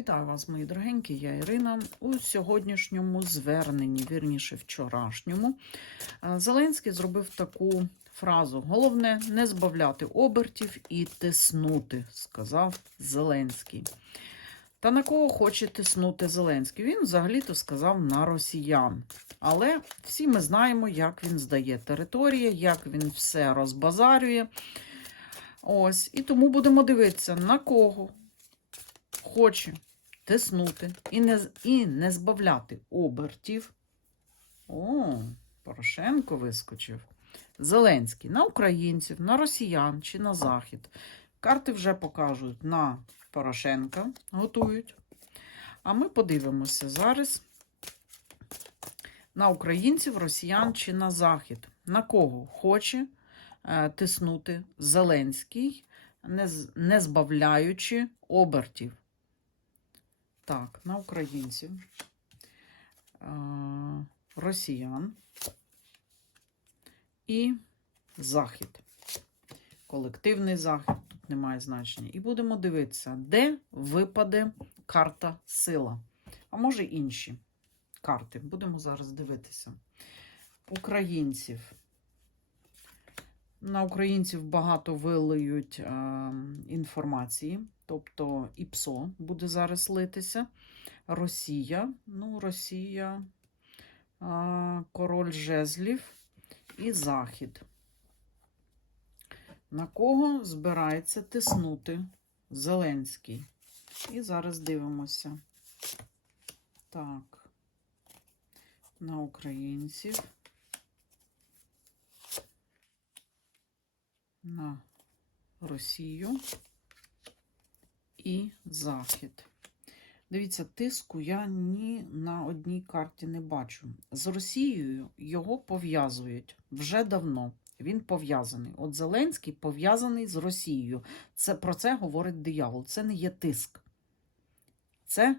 Вітаю вас, мої дорогенькі, я Ірина. У сьогоднішньому зверненні, вірніше вчорашньому, е, Зеленський зробив таку фразу: головне не збавляти обертів і тиснути, сказав Зеленський. Та на кого хоче тиснути Зеленський? Він взагалі-то сказав на росіян. Але всі ми знаємо, як він здає території, як він все розбазарює. Ось, і тому будемо дивитися, на кого хоче тиснути і не, і не збавляти обертів. О, Порошенко вискочив. Зеленський на українців, на росіян чи на захід. Карти вже покажуть на Порошенка, готують. А ми подивимося зараз на українців, росіян чи на захід. На кого хоче е, тиснути Зеленський, не, не збавляючи обертів. Так, на українців, е, росіян і захід. Колективний захід, тут немає значення. І будемо дивитися, де випаде карта сила. А може інші карти. Будемо зараз дивитися. Українців. На українців багато вилиють е, інформації, тобто ІПСО буде зараз литися. Росія, ну, Росія, е, король жезлів і Захід. На кого збирається тиснути Зеленський? І зараз дивимося. Так, на українців. На Росію і Захід. Дивіться, тиску я ні на одній карті не бачу. З Росією його пов'язують вже давно. Він пов'язаний. От Зеленський пов'язаний з Росією. Це, про це говорить диявол. Це не є тиск. Це,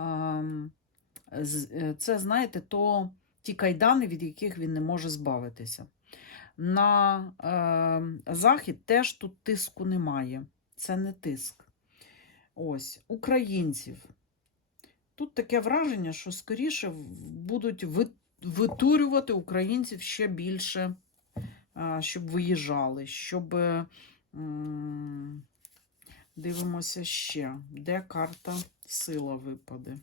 е, це знаєте, то ті кайдани, від яких він не може збавитися. На е, захід теж тут тиску немає. Це не тиск. Ось, українців. Тут таке враження, що скоріше будуть витурювати українців ще більше, е, щоб виїжджали, щоб. е, Дивимося ще, де карта сила випаде.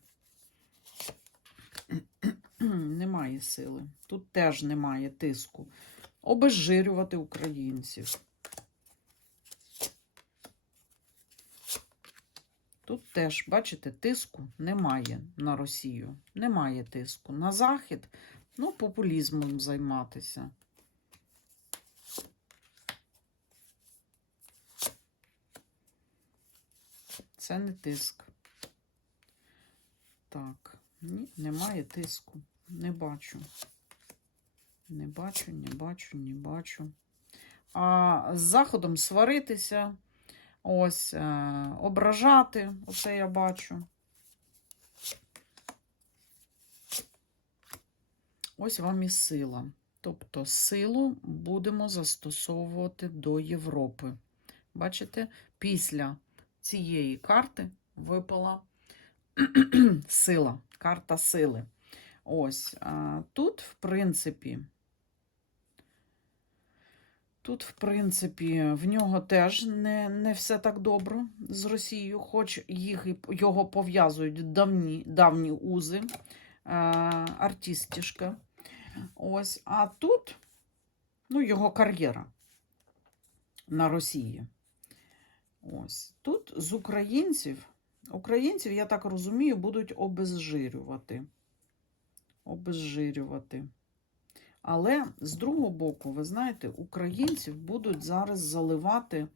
Немає сили. Тут теж немає тиску обезжирювати українців. Тут теж, бачите, тиску немає на Росію. Немає тиску. На Захід, ну, популізмом займатися. Це не тиск. Так, ні, немає тиску. Не бачу. Не бачу, не бачу, не бачу. А з заходом сваритися, ось, е, ображати, оце я бачу. Ось вам і сила. Тобто силу будемо застосовувати до Європи. Бачите, після цієї карти випала сила, карта сили. Ось тут, в принципі, тут, в принципі, в нього теж не, не все так добре з Росією, хоч їх його пов'язують давні, давні узи, артистішка. Ось, а тут, ну, його кар'єра на Росії. Ось тут з українців, українців, я так розумію, будуть обезжирювати обезжирювати. Але з другого боку, ви знаєте, українців будуть зараз заливати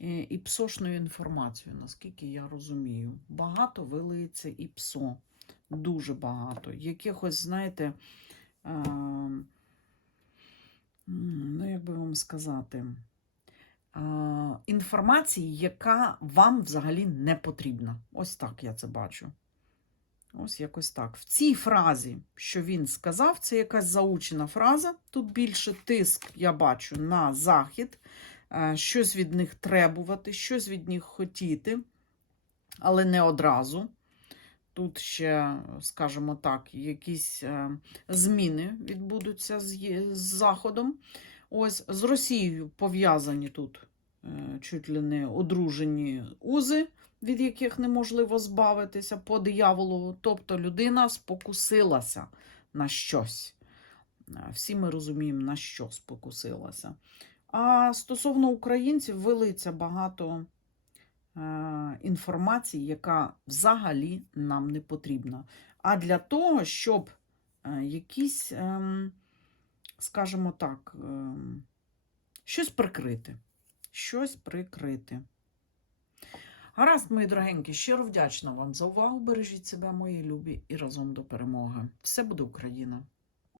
е, і псошною інформацією, наскільки я розумію. Багато вилиється і псо. Дуже багато. Якихось, знаєте, е, ну, як би вам сказати, інформації, яка вам взагалі не потрібна. Ось так я це бачу. Ось якось так. В цій фразі, що він сказав, це якась заучена фраза. Тут більше тиск, я бачу, на захід, е, щось від них требувати, щось від них хотіти. але не одразу. Тут ще, скажімо так, якісь е, зміни відбудуться з Заходом. Ось з Росією пов'язані тут е, чуть ли не одружені узи, від яких неможливо збавитися по дияволу. Тобто людина спокусилася на щось. Е, Всі ми розуміємо, на що спокусилася. А стосовно українців, велиться багато е, інформації, яка взагалі нам не потрібна. А для того, щоб якісь, ем, скажімо так, ем, щось прикрити. Щось прикрити. Гаразд, мої дорогенькі, щиро вдячна вам за увагу. Бережіть себе, мої любі, і разом до перемоги. Все буде Україна!